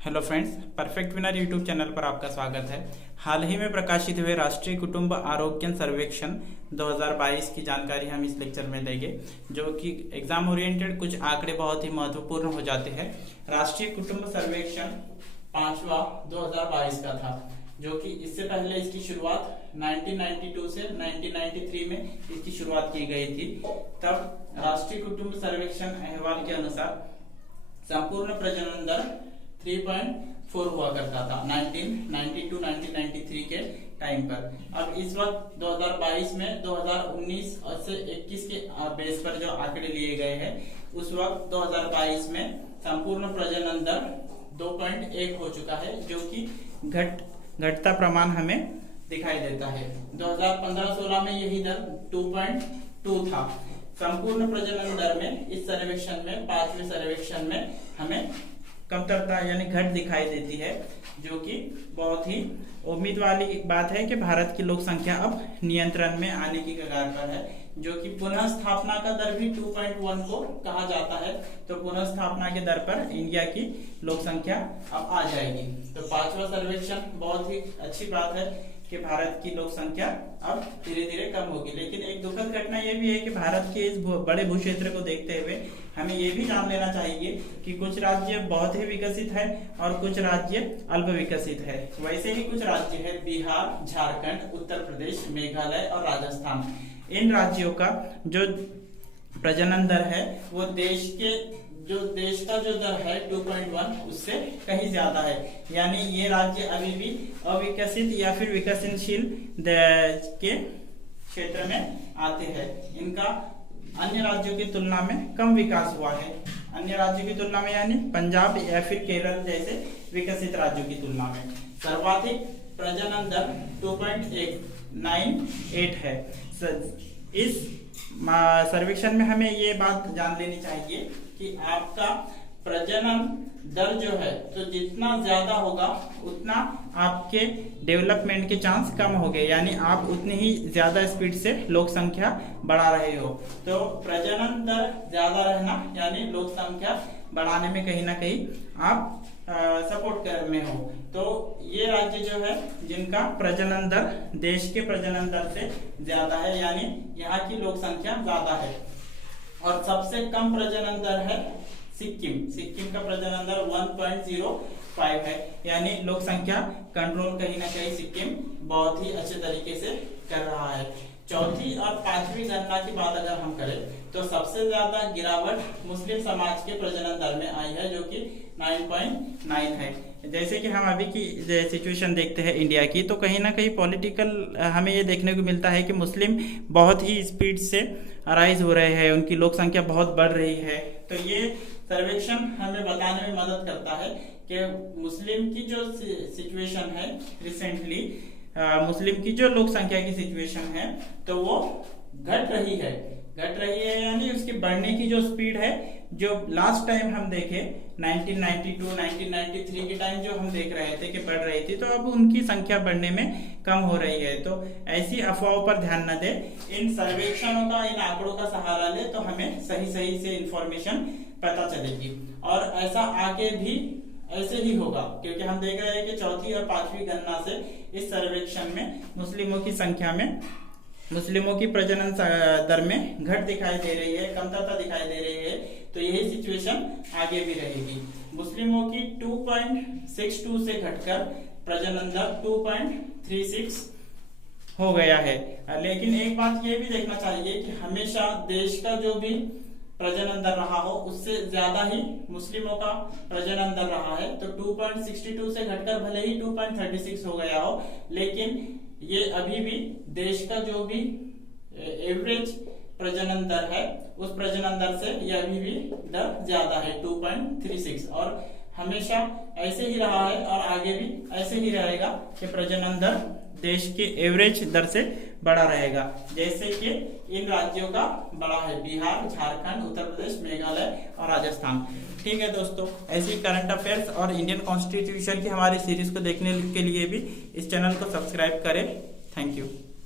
Hello friends, perfect winner YouTube channel पर आपका स्वागत है। हाल ही में प्रकाशित हुए राष्ट्रीय कुटुंब आरोग्य सर्वेक्षण 2022 की जानकारी हम इस लेक्चर में देंगे, जो कि एग्जाम ओरिएंटेड कुछ आंकड़े बहुत ही महत्वपूर्ण हो जाते हैं। राष्ट्रीय कुटुंब सर्वेक्षण 5वां 2022 का था, जो कि इससे पहले इसकी शुरुआत 1992 से 1993 में इसकी शुरुआत की गई थी। तब राष्ट्रीय कुटुंब सर्वेक्षण अहवाल के अनुसार संपूर्ण प्रजनन दर 3.4 हुआ करता था 1992-1993 के टाइम पर। अब इस वक्त 2022 में 2019 से 21 के बेस पर जो आंकड़े लिए गए हैं, उस वक्त 2022 में संपूर्ण प्रजनन दर 2.1 हो चुका है, जो कि घटता प्रमाण हमें दिखाई देता है। 2015-16 में यही दर 2.2 था। संपूर्ण प्रजनन दर में इस सर्वेक्षण में 5वें सर्वेक्षण में हमें कमतरता यानी घट दिखाई देती है, जो कि बहुत ही उम्मीद वाली बात है कि भारत की लोक संख्या अब नियंत्रण में आने की कगार पर है, जो कि पुनः स्थापना का दर भी 2.1 को कहा जाता है। तो पुनः स्थापना के दर पर इंडिया की लोक संख्या अब आ जाएगी। तो 5वां सर्वेक्षण बहुत ही अच्छी बात है कि भारत की लोक संख्या अब धीरे धीरे कम होगी। लेकिन एक दुखद घटना यह भी है कि भारत के इस बड़े भूक्षेत्र को देखते हुए हमें ये भी जान लेना चाहिए कि कुछ राज्य बहुत ही विकसित है और कुछ राज्य अल्प विकसित है। वैसे ही कुछ राज्य है बिहार, झारखंड, उत्तर प्रदेश, मेघालय और राजस्थान। इन राज्यों का जो प्रजनन दर है वो देश का जो दर है 2.1 उससे कहीं ज्यादा है। यानी ये राज्य अभी भी अविकसित या फिर विकसनशील के क्षेत्र में आते हैं। इनका अन्य राज्यों की तुलना में कम विकास हुआ है। अन्य राज्यों की तुलना में यानी पंजाब या फिर केरल जैसे विकसित राज्यों की तुलना में सर्वाधिक प्रजनन दर 2.98 है। इस सर्वेक्षण में हमें ये बात जान लेनी चाहिए कि आपका प्रजनन दर जो है, तो जितना ज्यादा होगा उतना आपके डेवलपमेंट के चांस कम हो गए, यानी आप उतनी ही ज्यादा स्पीड से लोक संख्या बढ़ा रहे हो। तो प्रजनन दर ज्यादा रहना यानी लोक संख्या बढ़ाने में कहीं ना कहीं आप सपोर्ट कर में हो। तो ये राज्य जो है जिनका प्रजनन दर देश के प्रजनन दर से ज्यादा है, यानी यहाँ की लोक संख्या ज्यादा है। और सबसे कम प्रजनन दर है सिक्किम का प्रजनन दर 1.05 है, यानी लोक संख्या कंट्रोल कहीं ना कहीं सिक्किम बहुत ही अच्छे तरीके से कर रहा है। चौथी और पांचवी गणना की बात अगर हम करें तो सबसे ज्यादा गिरावट मुस्लिम समाज के प्रजनन दर में आई है, जो कि 9.9 है। जैसे कि हम अभी की सिचुएशन देखते हैं इंडिया की, तो कहीं ना कहीं पॉलिटिकल हमें ये देखने को मिलता है कि मुस्लिम बहुत ही स्पीड से राइज हो रहे हैं, उनकी लोक संख्या बहुत बढ़ रही है। तो ये सर्वेक्षण हमें बताने में मदद करता है कि मुस्लिम की जो सिचुएशन है रिसेंटली, मुस्लिम की जो लोक संख्या की सिचुएशन है तो वो घट रही है यानी उसकी बढ़ने की जो स्पीड है, जो लास्ट टाइम हम देखे 1992-1993 के टाइम जो हम देख रहे थे कि बढ़ रही थी, तो अब उनकी संख्या बढ़ने में कम हो रही है। तो ऐसी अफवाहों पर ध्यान न दे, इन सर्वेक्षणों का, इन आंकड़ों का सहारा ले तो हमें सही से इंफॉर्मेशन पता चलेगी। और ऐसा आगे भी ऐसे ही होगा, क्योंकि हम देख रहे हैं कि चौथी और पांचवी गणना से इस सर्वेक्षण में मुस्लिमों की प्रजनन दर में घट दिखाई दे रही है, कमतरता दिखाई दे रही है। तो यही सिचुएशन आगे भी रहेगी। मुस्लिमों की 2.62 से घटकर प्रजनन दर 2.36 हो गया है। लेकिन एक बात ये भी देखना चाहिए कि हमेशा देश का जो भी प्रजनन दर रहा हो उससे ज्यादा ही मुस्लिमों का प्रजनन दर रहा है। तो 2.62 से घटकर भले ही 2.36 हो गया हो, लेकिन ये अभी भी देश का जो भी एवरेज प्रजनन दर है उस प्रजनन दर से ये अभी भी दर ज्यादा है 2.36, और हमेशा ऐसे ही रहा है और आगे भी ऐसे ही रहेगा कि प्रजनन दर देश के एवरेज दर से बड़ा रहेगा, जैसे कि इन राज्यों का बड़ा है बिहार, झारखंड, उत्तर प्रदेश, मेघालय और राजस्थान। ठीक है दोस्तों, ऐसी करंट अफेयर्स और इंडियन कॉन्स्टिट्यूशन की हमारी सीरीज को देखने के लिए भी इस चैनल को सब्सक्राइब करें। Thank you.